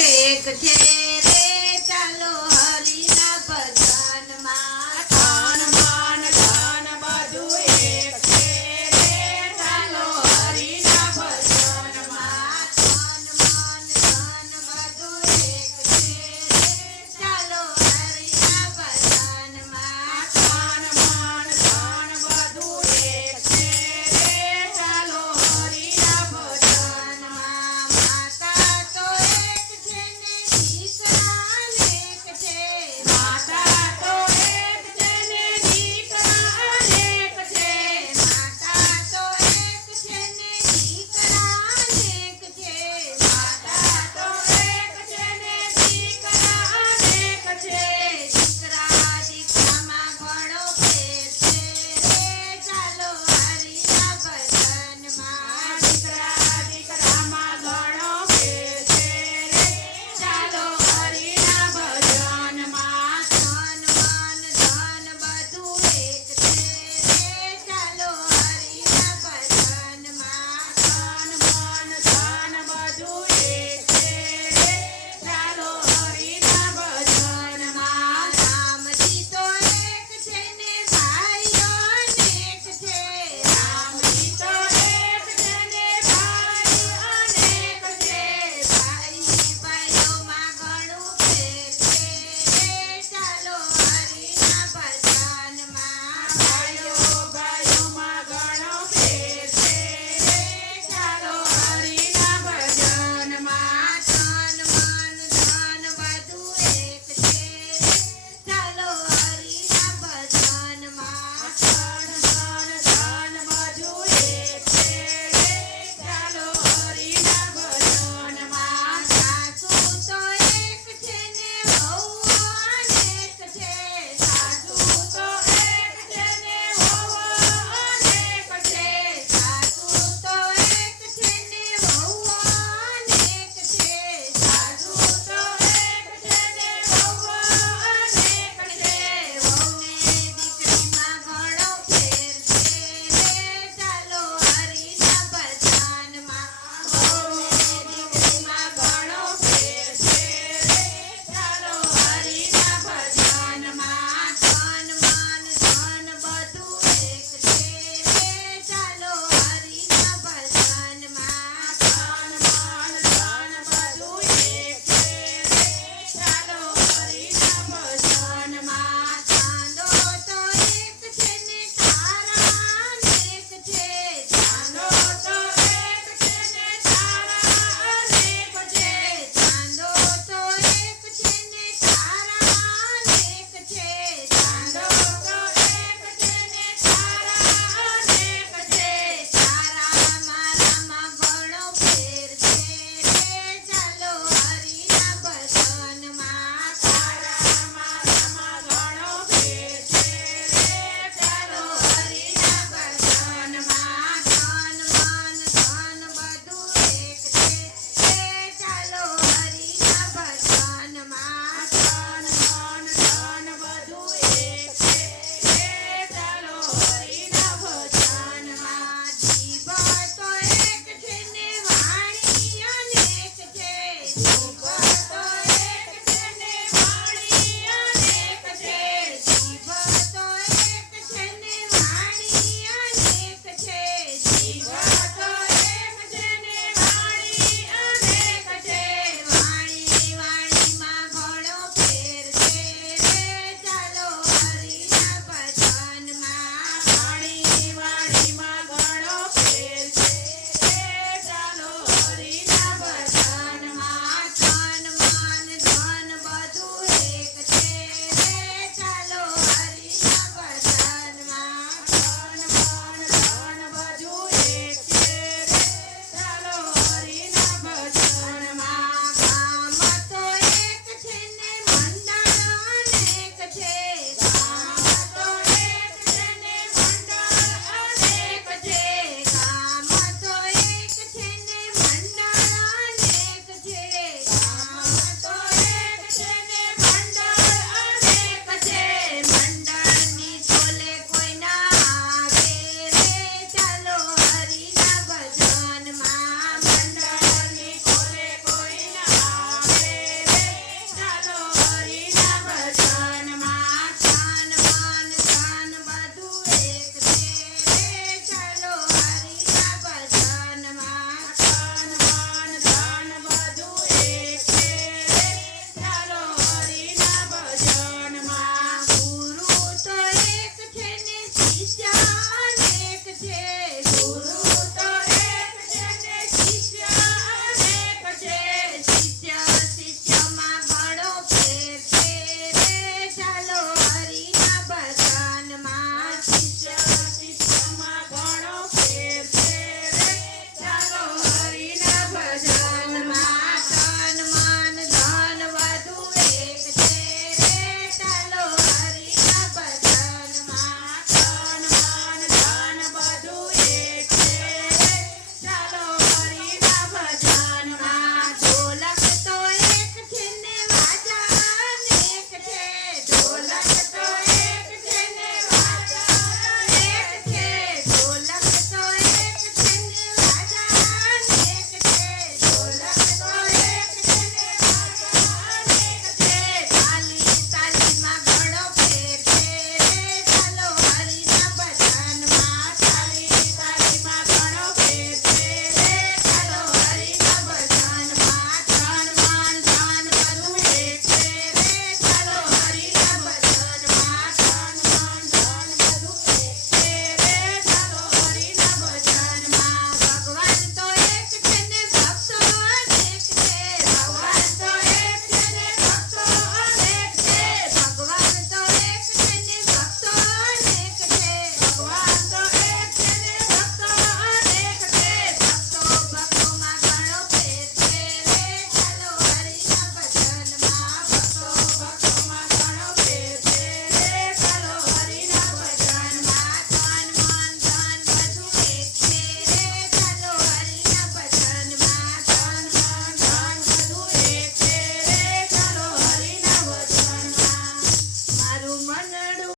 એક છે રે ચાલો હરિના ભજનમાં તન મન ધન બધું એક છે રે ચાલો હરિના ભજનમાં તન મન ધન બધું એક છે રે ચાલો હરિના ભજનમાં તન મન ધન બધું એક છે રે ચાલો હરિના ભજનમાં માતા તો એક છે ને દીકરા અનેક છે માતા તો એક છે ને દીકરા અનેક છે માતા તો એક છે ને દીકરા અનેક છે માતા તો એક છે ને દીકરા અનેક છે દીકરા દીકરામાં ઘણો ફેર છે રે ચાલો હરિના ભજનમાં દીકરા દીકરામાં ઘણો ફેર છે રે ચાલો હરિના ભજનમાં ધન મન ધન બધું એક છે રે ચાલો હરિના ભજનમાં તન મન ધન બધું એક છે રે ચાલો હરિના ભજનમાં રામજી તો એક છે ને ભાઈઓ અનેક છે રામજી તો એક છે ને ભાઈ અનેક છે ભાઈ ભાઈઓમાં ઘણું ફેર છે રે ચાલો હરિના ભજનમાં ભાઈઓ ભાઈઓમાં ઘણો ફેર છે રે ચાલો હરિના ભજનમાં ધન મન ધન બધું એક છે રે ચાલો હરિના ભજનમાં તન મન ધન બધું એક છે રે ચાલો હરિના ભજનમાં સાસુ તો એક છે ને વહુ અનેક છે સાસુ તો એક છે ને વહુ અનેક છે સાસુ તો એક છે ને વહુ અનેક છે સાસુ તો એક છે ને વહુ અનેક છે વહુને દીકરીમાં ઘણો ફેર છે રે ચાલો હરિના ભજનમાં વહુને દીકરીમાં ઘણો ફેર છે રે ચાલો હરિના ભજનમાં ધન મન ધન બધું એક છે રે ચાલો હરિના ભજનમાં તન મન ધન બધું એક છે રે ચાલો હરિના ભજનમાં ચાંદો તો એક છે ને તારા અનેક છે ચાંદો તો એક છે ને તારા અનેક છે ચાંદો તો એક છે ને તારા અનેક છે ચાંદો તો એક છે ને તારા અનેક છે તારા મારામાં ઘણો ફેર છે રે ચાલો હરિના ભજનમાં તારા મારામાં ઘણો ફેર છે રે ચાલો હરિના ભજનમાં ધન મન ધન બધું એક છે રે ચાલો હરિના ભજનમાં તન મન ધન બધું એક છે રે ચાલો હરિના ભજનમાં જીવ તો એક છે ને વાણી અનેક છે જીવ